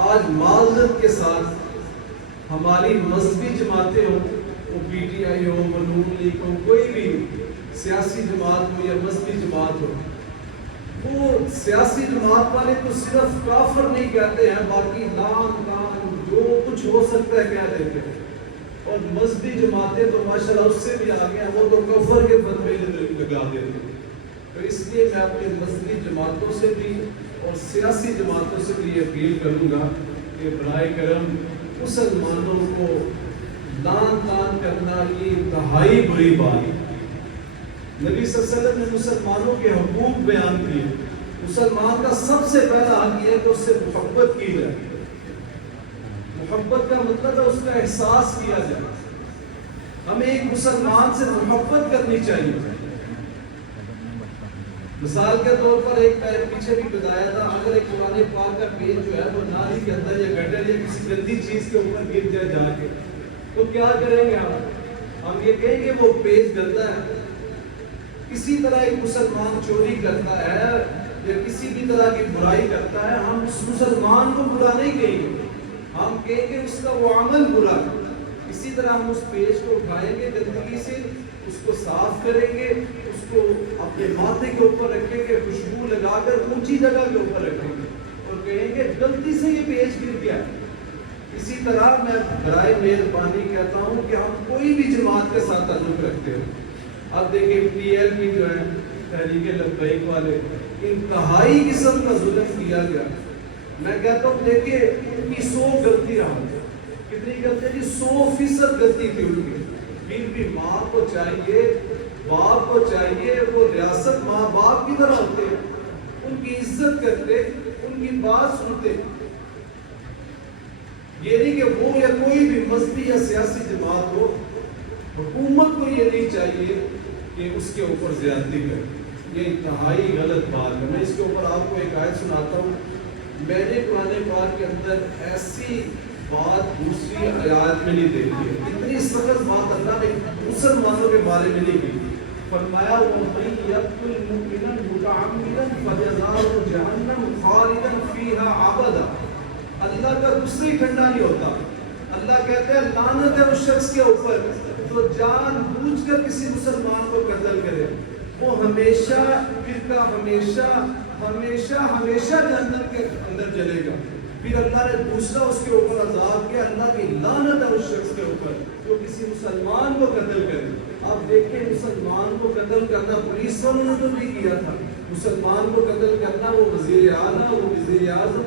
آج معذرت کے ساتھ ہماری مذہبی جماعتیں ہوں، وہ P T I who, known league ہو، کوئی بھی سیاسی جماعت ہو یا مذہبی جماعت ہو، وہ سیاسی جماعت والے تو صرف کافر نہیں کہتے ہیں، باقی لان تان جو کچھ ہو سکتا ہے کہہ دیتے ہیں، اور مذہبی جماعتیں تو ماشاءاللہ اس سے بھی آگے ہیں، وہ تو کفر کے فتوے لگا دیتے ہیں۔ تو اس لیے میں اپنی مذہبی جماعتوں سے بھی اور سیاسی جماعتوں سے بھی یہ اپیل کروں گا کہ برائے کرم مسلمانوں کو لان تان کرنا یہ انتہائی بری بات ہے۔ نبی صلی اللہ علیہ وسلم نے مسلمانوں کے حقوق بیان کیے، مسلمان کا سب سے پہلا حق یہ ہے کہ اس سے محبت کی جائے۔ محبت کا مطلب ہے اس کا احساس کیا جائے، ہمیں ایک مسلمان سے محبت کرنی چاہیے۔ مثال کے طور پر ایک میں پیچھے بھی بتایا تھا، اگر ایک قرآن پاک کا پیج جو ہے وہ نالی کے اندر یا گٹر یا کسی گندی چیز کے اوپر گر جائے جا کے، تو کیا کریں گے ہم یہ کہیں گے وہ پیج گندا ہے۔ اسی طرح ایک مسلمان چوری کرتا ہے یا کسی بھی طرح کی برائی کرتا ہے، ہم اس مسلمان کو برا نہیں کہیں گے، ہم کہیں گے اس کا وہ عمل برا ہے۔ اسی طرح ہم اس پیج کو اٹھائیں گے گندگی سے، اس کو صاف کریں گے، اس کو اپنے ماتھے کے اوپر رکھیں گے، خوشبو لگا کر اونچی جگہ کے اوپر رکھیں گے اور کہیں گے غلطی سے یہ پیج گر گیا۔ اسی طرح میں برائے مہربانی کہتا ہوں کہ ہم کوئی بھی جماعت کے ساتھ تعلق رکھتے ہو، اب دیکھیں پی ایل پی جو ہے تحریک لبیک والے، انتہائی قسم کا ظلم کیا گیا۔ میں کہتا ہوں دیکھیں ان کی 100 غلطی رہا، کتنی غلطی تھی؟ 100% غلطی تھی ان کی، پھر بھی ماں کو چاہیے، باپ کو چاہیے وہ ریاست ماں باپ کی طرح ہوتے، ان کی عزت کرتے، ان کی بات سنتے۔ یہ نہیں کہ وہ یا کوئی بھی مذہبی یا سیاسی جماعت ہو، حکومت کو یہ نہیں چاہیے کہ اس کے اوپر زیادتی کرے، یہ انتہائی غلط بات ہے۔ میں اس کے اوپر آپ کو ایک آیت سناتا ہوں، میں نے قرآن پاک کے اندر ایسی بات دوسری آیات میں نہیں دیکھی ہے، اتنی سخت بات اللہ نے مسلمانوں کے بارے میں نہیں کی۔ فرمایا وَمَن يَقْتُلْ مُؤْمِنًا مُتَعَمِّدًا فَجَزَاؤُهُ جَهَنَّمُ خَالِدًا فِيهَا أَبَدًا۔ اللہ کا غصہ ہی ٹھنڈا نہیں ہوتا، اللہ کہتے ہیں لعنت ہے اس شخص کے اوپر جو جان بوجھ کر کسی مسلمان کو قتل کرے، وہ ہمیشہ فرقہ ہمیشہ ہمیشہ ہمیشہ جہنم کے اندر جلے گا۔ پھر اللہ نے دوسرا اس کے اوپر عذاب کیا، اللہ کی لعنت ہے اس شخص کے اوپر جو کسی مسلمان کو قتل کرے۔ آپ دیکھیں مسلمان کو قتل کرنا پولیس والوں نے تو نہیں کیا تھا، مسلمان کو قتل کرنا وہ وزیر اعلیٰ، وہ وزیر اعظم